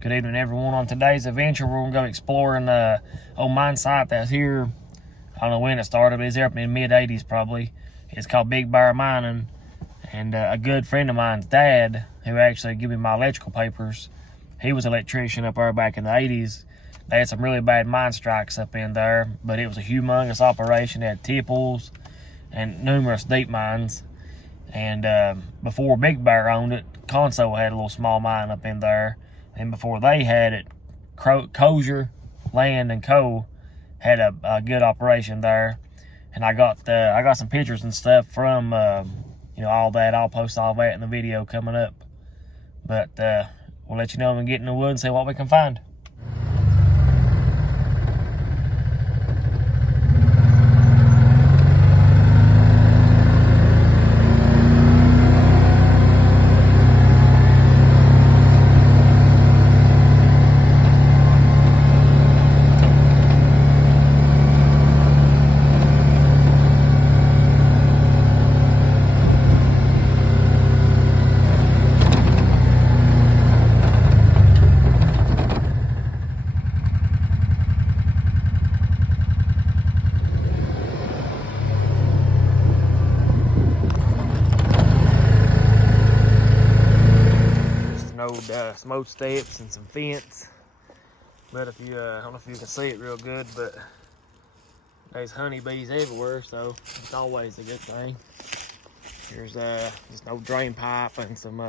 Good evening, everyone. On today's adventure, we're going to go exploring an old mine site that's here. I don't know when it started, but it's there up in the mid-'80s probably. It's called Big Bear Mining. And a good friend of mine's dad, who actually gave me my electrical papers, he was an electrician up there back in the 80s. They had some really bad mine strikes up in there, but it was a humongous operation. They had tipples and numerous deep mines. And before Big Bear owned it, Console had a little small mine up in there. And before they had it, Crozier Land and Co. had a good operation there. And I got some pictures and stuff from all that. I'll post all that in the video coming up. But we'll let you know when we get in the woods and see what we can find. Smoke steps and some fence. But if you I don't know if you can see it real good, but there's honeybees everywhere, so it's always a good thing. There's just no drain pipe and some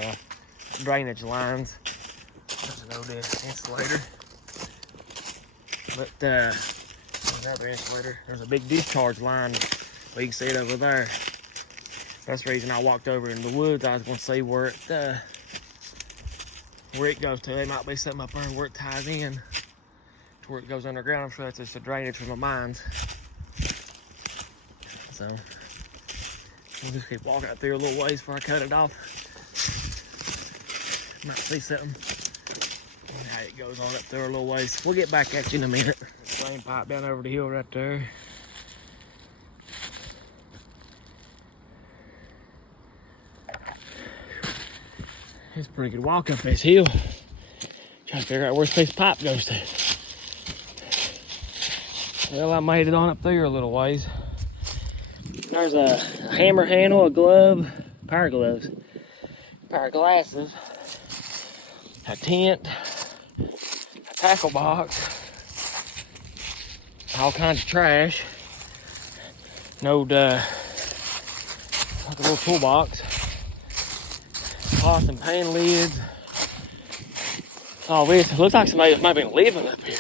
drainage lines. There's an old insulator. But there's another insulator. There's a big discharge line where you can see it over there. That's the reason I walked over in the woods. I was going to see where it goes to. There might be something up there where it ties in to where it goes underground. I'm sure that's just a drainage from the mines. So we'll just keep walking up through a little ways before I cut it off. Might see something. Now it goes on up through a little ways. We'll get back at you in a minute. Drain pipe down over the hill right there. It's a pretty good walk up this hill. Trying to figure out where this piece of pipe goes to. Well, I made it on up there a little ways. There's a hammer handle, a glove, pair of gloves, pair of glasses, a tent, a tackle box, all kinds of trash. No, like a little toolbox. Pots and pan lids. All this. It looks like somebody might have been living up here.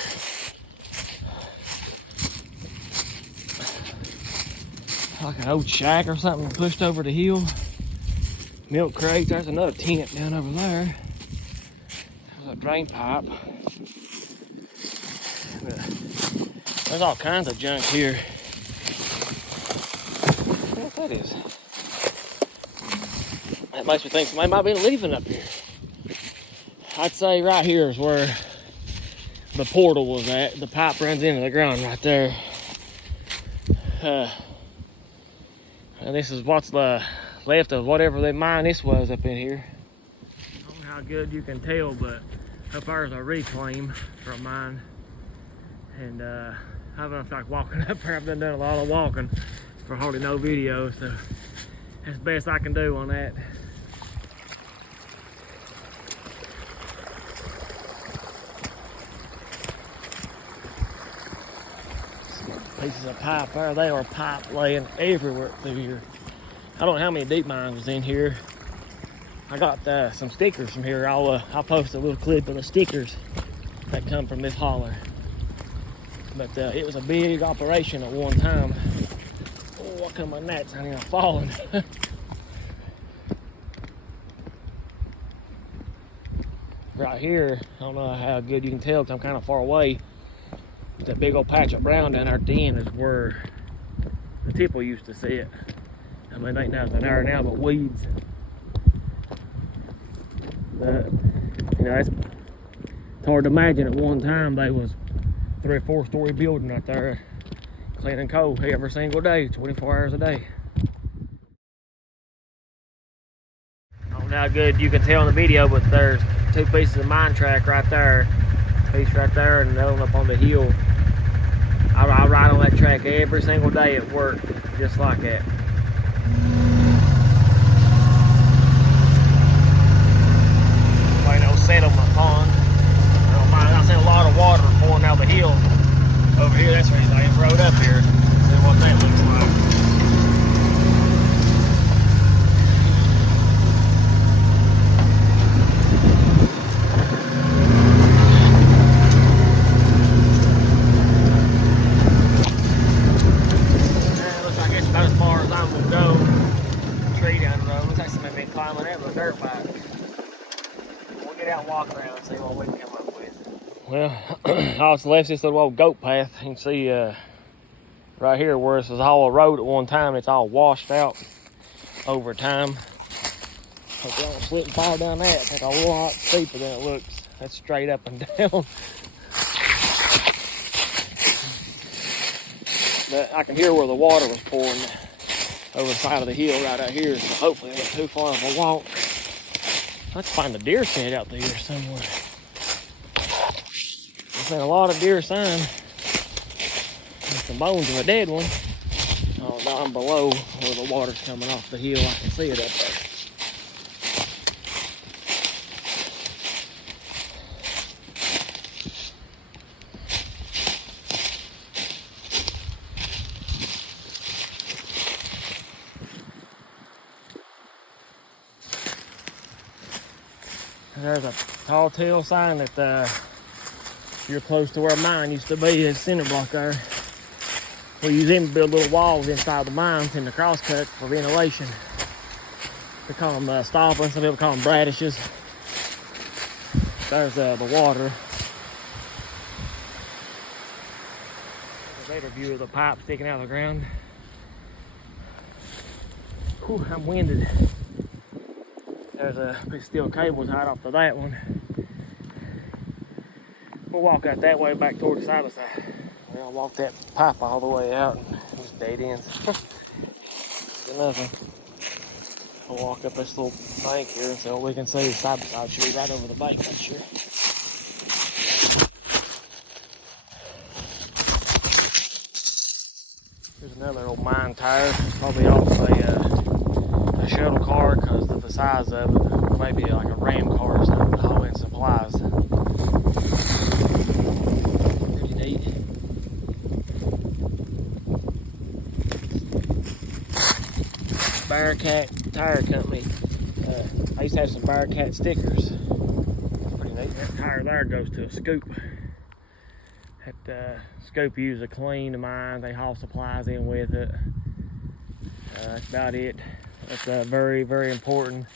Like an old shack or something pushed over the hill. Milk crates. There's another tent down over there. There's a drain pipe. There's all kinds of junk here. What that is? That makes me think somebody might be living up here. I'd say right here is where the portal was at. The pipe runs into the ground right there. And this is what's left of whatever that mine this was up in here. I don't know how good you can tell, but up there's a reclaim for a mine. And I don't know if I like walking up there. I've done a lot of walking for hardly no video, so that's the best I can do on that. Pieces of pipe there. They are pipe laying everywhere through here. I don't know how many deep mines was in here. I got some stickers from here. I'll post a little clip of the stickers that come from this holler. But it was a big operation at one time. Oh, what come my gnats? I mean, I'm falling. Right here, I don't know how good you can tell because I'm kind of far away. That big old patch of brown down there at the end is where the tipple used to sit. I mean, ain't nothing there now but weeds. But, it's hard to imagine at one time they was 3 or 4 story building right there, cleaning coal every single day, 24 hours a day. I don't know how good you can tell in the video, but there's two pieces of mine track right there. Piece right there and another one up on the hill. I ride on that track every single day at work, just like that. Like no settlement pond. I see a lot of water pouring out the hill over here. That's the reason I rode up here. See what that looks like. Looks like it's about as far as I'm gonna go. Tree down the road. Looks like somebody been climbing that with a dirt bike. We'll get out and walk around and see what we can come up with. Well, all that's left is this little old goat path. You can see right here where this was all a road at one time. It's all washed out over time. Hope y'all don't slip and fall down that. It's like a lot steeper than it looks. That's straight up and down. But I can hear where the water was pouring over the side of the hill right out here. So hopefully it's not too far of a walk. Let's find a deer scent out there somewhere. I've seen a lot of deer sign. There's some bones of a dead one. Oh, down below where the water's coming off the hill, I can see it up there. There's a tall tale sign that you're close to where mine used to be, the cinder block there. We use them to build little walls inside the mines in the crosscut for ventilation. They call them stoppers, some people call them bradishes. There's the water. A better view of the pipe sticking out of the ground. Whew, I'm winded. There's a piece of steel cable tied off to that one. We'll walk out that way back toward the side by side. We'll walk that pipe all the way out and just dead ends. Nothing. We'll walk up this little bank here so we can see the side by side. Should be right over the bank, I'm sure. Here's another old mine tire. Probably off a shuttle car because of the size of it. Maybe like a ram car or something to haul in supplies. Pretty neat. Bearcat Tire Company. I used to have some Bearcat stickers. That's pretty neat. That tire there goes to a scoop. That scoop you use to clean the mine. They haul supplies in with it. That's about it. That's a very, very important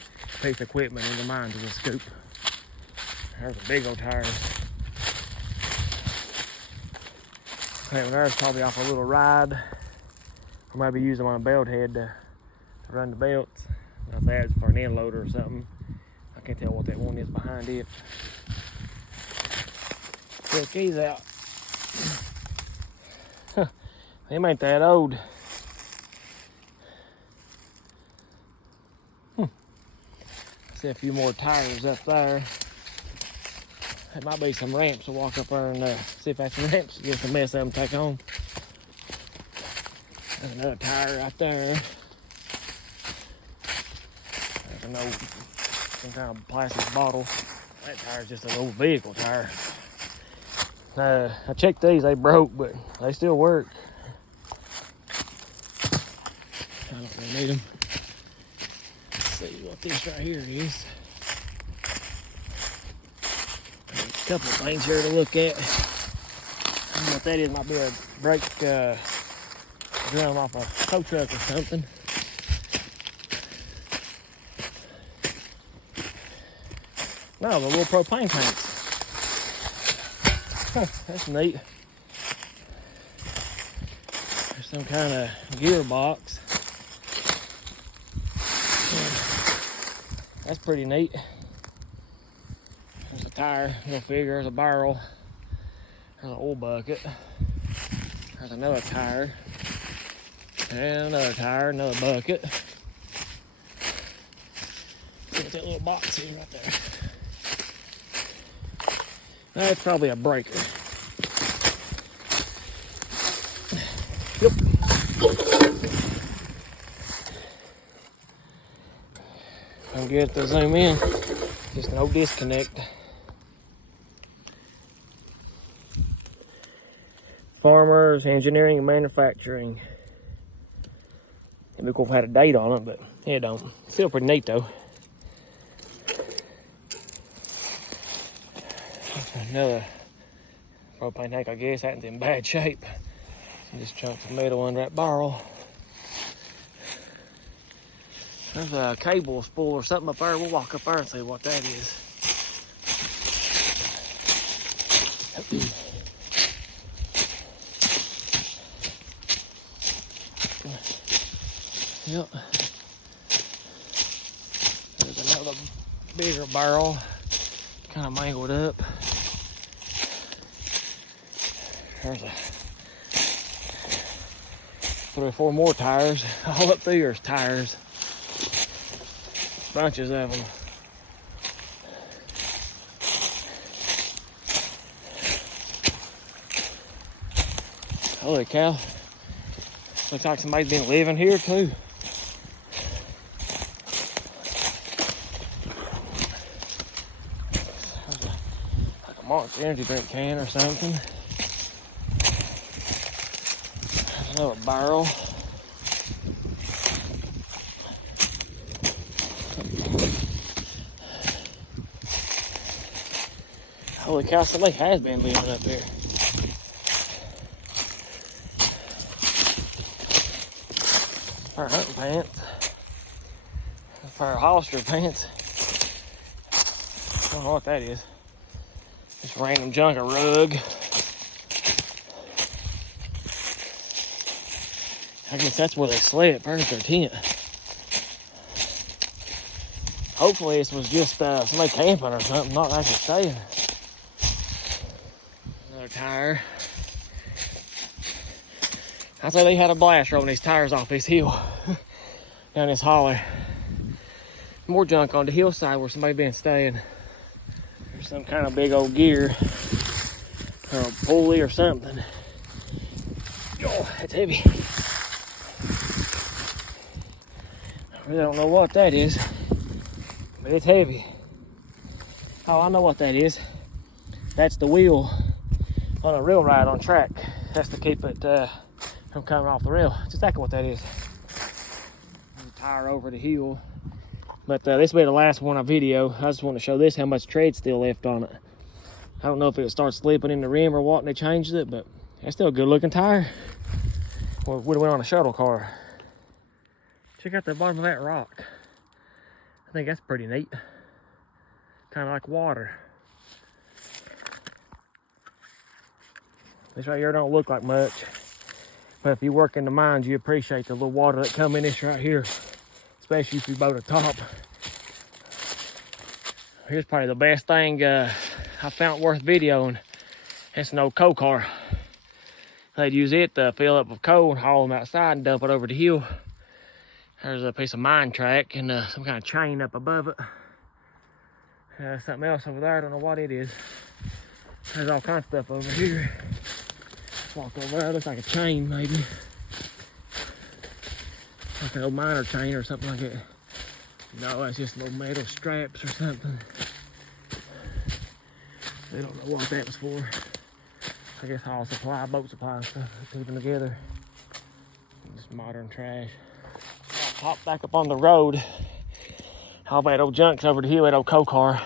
piece of equipment in the mines is a scoop. There's a big old tire. Okay, there's probably off a little ride. Or maybe use them on a belt head to run the belts. Now if that's for an end loader or something. I can't tell what that one is behind it. Check these out. Them ain't that old. See a few more tires up there. There might be some ramps. We'll walk up there and see if that's ramps. Get some mess of them take home. There's another tire right there. There's an old, some kind of plastic bottle. That tire's just an old vehicle tire. I checked these, they broke, but they still work. I don't really need them. Let's see what this right here is. There's a couple of things here to look at. I don't know what that is. Might be a brake drum off a tow truck or something. No, the little propane tanks. Huh, that's neat. There's some kind of gearbox. That's pretty neat. There's a tire, go figure, there's a barrel. There's an oil bucket. There's another tire. And another tire, another bucket. See what that little box is right there. That's probably a breaker. Yep. Don't get to zoom in. Just no disconnect. Farmers, Engineering and Manufacturing. It'd be cool if it had a date on it, but it don't. Still pretty neat though. Another propane tank, I guess, that's in bad shape. Just chunks of metal under that barrel. There's a cable spool or something up there. We'll walk up there and see what that is. Yep. There's another bigger barrel, kind of mangled up. There's 3 or 4 more tires. All up there's tires. Bunches of them. Holy cow. Looks like somebody's been living here too. Like a Monster energy drink can or something. There's another barrel. Holy cow, somebody has been living up here. A pair of hunting pants. A pair of Hollister pants. I don't know what that is. Just random junk, a rug. I guess that's where they slept. There's their tent. Hopefully this was just somebody camping or something, not actually staying. Another tire. I'd say they had a blast rolling these tires off this hill, down this holler. More junk on the hillside where somebody been staying. There's some kind of big old gear, or a pulley or something. Oh, that's heavy. I really don't know what that is, but it's heavy. Oh, I know what that is. That's the wheel on a rail ride on track. That's to keep it from coming off the rail. That's exactly what that is. Tire over the hill. But this will be the last one on video. I just want to show this, how much tread's still left on it. I don't know if it starts slipping in the rim or what and they changed it, but it's still a good looking tire. Well, would have went on a shuttle car. Check out the bottom of that rock. I think that's pretty neat. Kind of like water. This right here don't look like much. But if you work in the mines, you appreciate the little water that come in this right here. Especially if you boat a top. Here's probably the best thing I found worth videoing. It's an old coal car. They'd use it to fill up with coal and haul them outside and dump it over the hill. There's a piece of mine track and some kind of chain up above it. Something else over there, I don't know what it is. There's all kinds of stuff over here. Walk over there, looks like a chain maybe. Like an old miner chain or something like that. No, that's just little metal straps or something. They don't know what that was for. I guess haul supply, boat supply and stuff, keep them together. Just modern trash. Pop back up on the road. All that old junk's over the hill, that old coal car.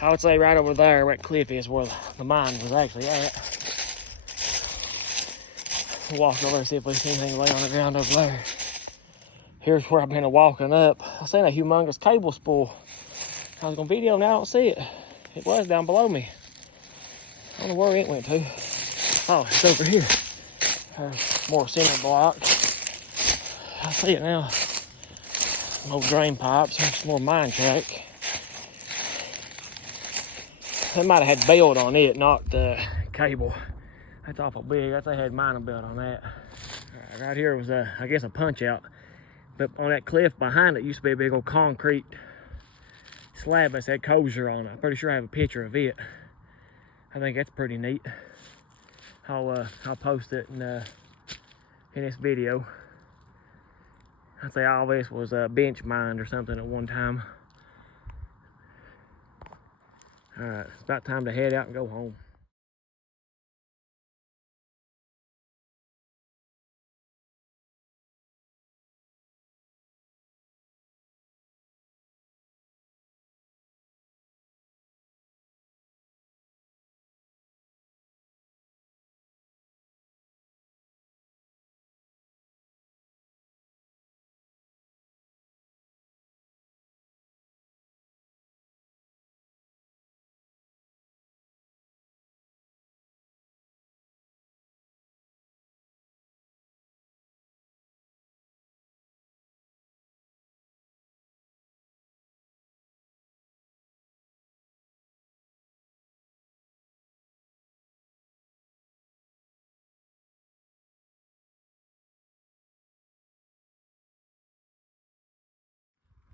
I would say right over there where that cliff is where the mine was actually at. We'll walk over and see if we see anything lay on the ground over there. Here's where I've been walking up. I seen a humongous cable spool. I was gonna video, now I don't see it. It was down below me. I don't know where it went to. Oh, it's over here. There's more cinder block. I see it now. Some old drain pipes, some more mine track. They might have had belt on it, not the cable. That's awful big. They had mining belt on that. Right here was I guess a punch out. But on that cliff behind it used to be a big old concrete slab that said Kosher on it. I'm pretty sure I have a picture of it. I think that's pretty neat. I'll post it in this video. I'd say all this was bench mined or something at one time. All right, it's about time to head out and go home.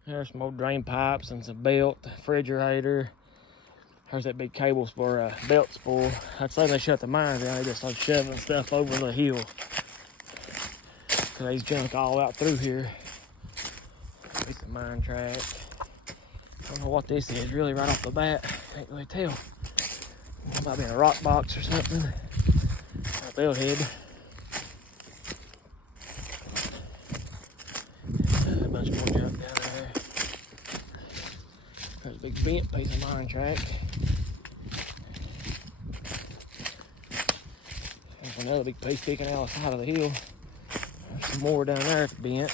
There's some old drain pipes and some belt, refrigerator. There's that big cable for belt spool. I'd say they shut the mine down. They just start shoving stuff over the hill. Cause there's junk all out through here. It's the mine track. I don't know what this is really right off the bat. Can't really tell. It might be in a rock box or something. A belt head. A bunch more junk down there. There's a big bent piece of mine track. There's another big piece sticking out the side of the hill. There's some more down there that's bent.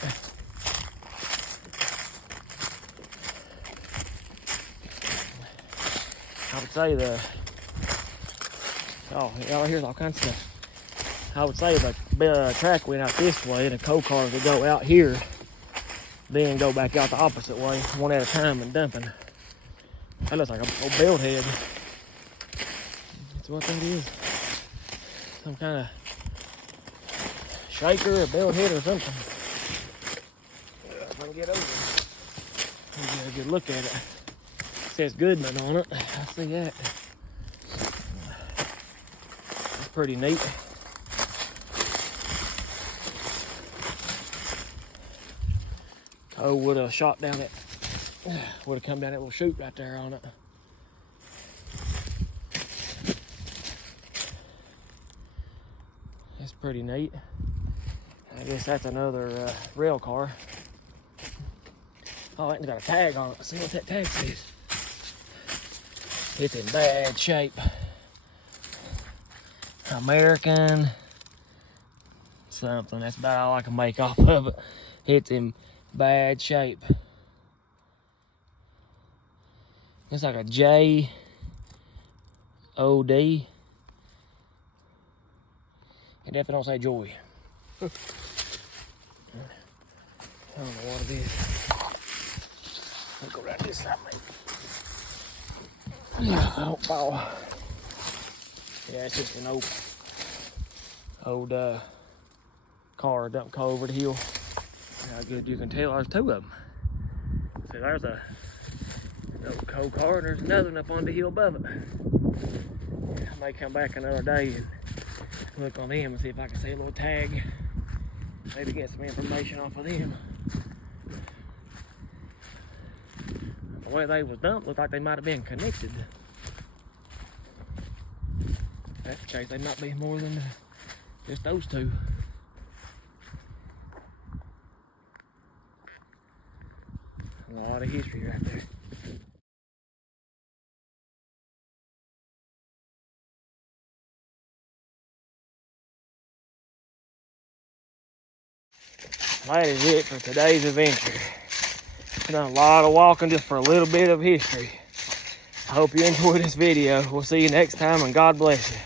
I would say here's all kinds of stuff. I would say the track went out this way and the coal cars would go out here, then go back out the opposite way, one at a time and dumping. That looks like a old belt head. That's what that is. Some kind of shaker, a belt head or something. If I can get over it, get a good look at it. It says Goodman on it. I see that. It's pretty neat. Oh, would have shot down it. Would have come down that little chute right there on it. That's pretty neat. I guess that's another rail car. Oh, it's got a tag on it. Let's see what that tag says. It's in bad shape. American something. That's about all I can make off of it. It's in bad shape. It's like a J-O-D. It definitely don't say joy. I don't know what it is. I'll go around this side, maybe. I don't fall. Yeah, it's just an old car, dump car over the hill. How good you can tell there's two of them. See, there's an old coal car and there's another one up on the hill above it. I may come back another day and look on them and see if I can see a little tag. Maybe get some information off of them. The way they was dumped looked like they might have been connected. If that's the case, they might be more than just those two. A lot of history right there. That is it for today's adventure. Done a lot of walking just for a little bit of history. I hope you enjoyed this video. We'll see you next time and God bless you.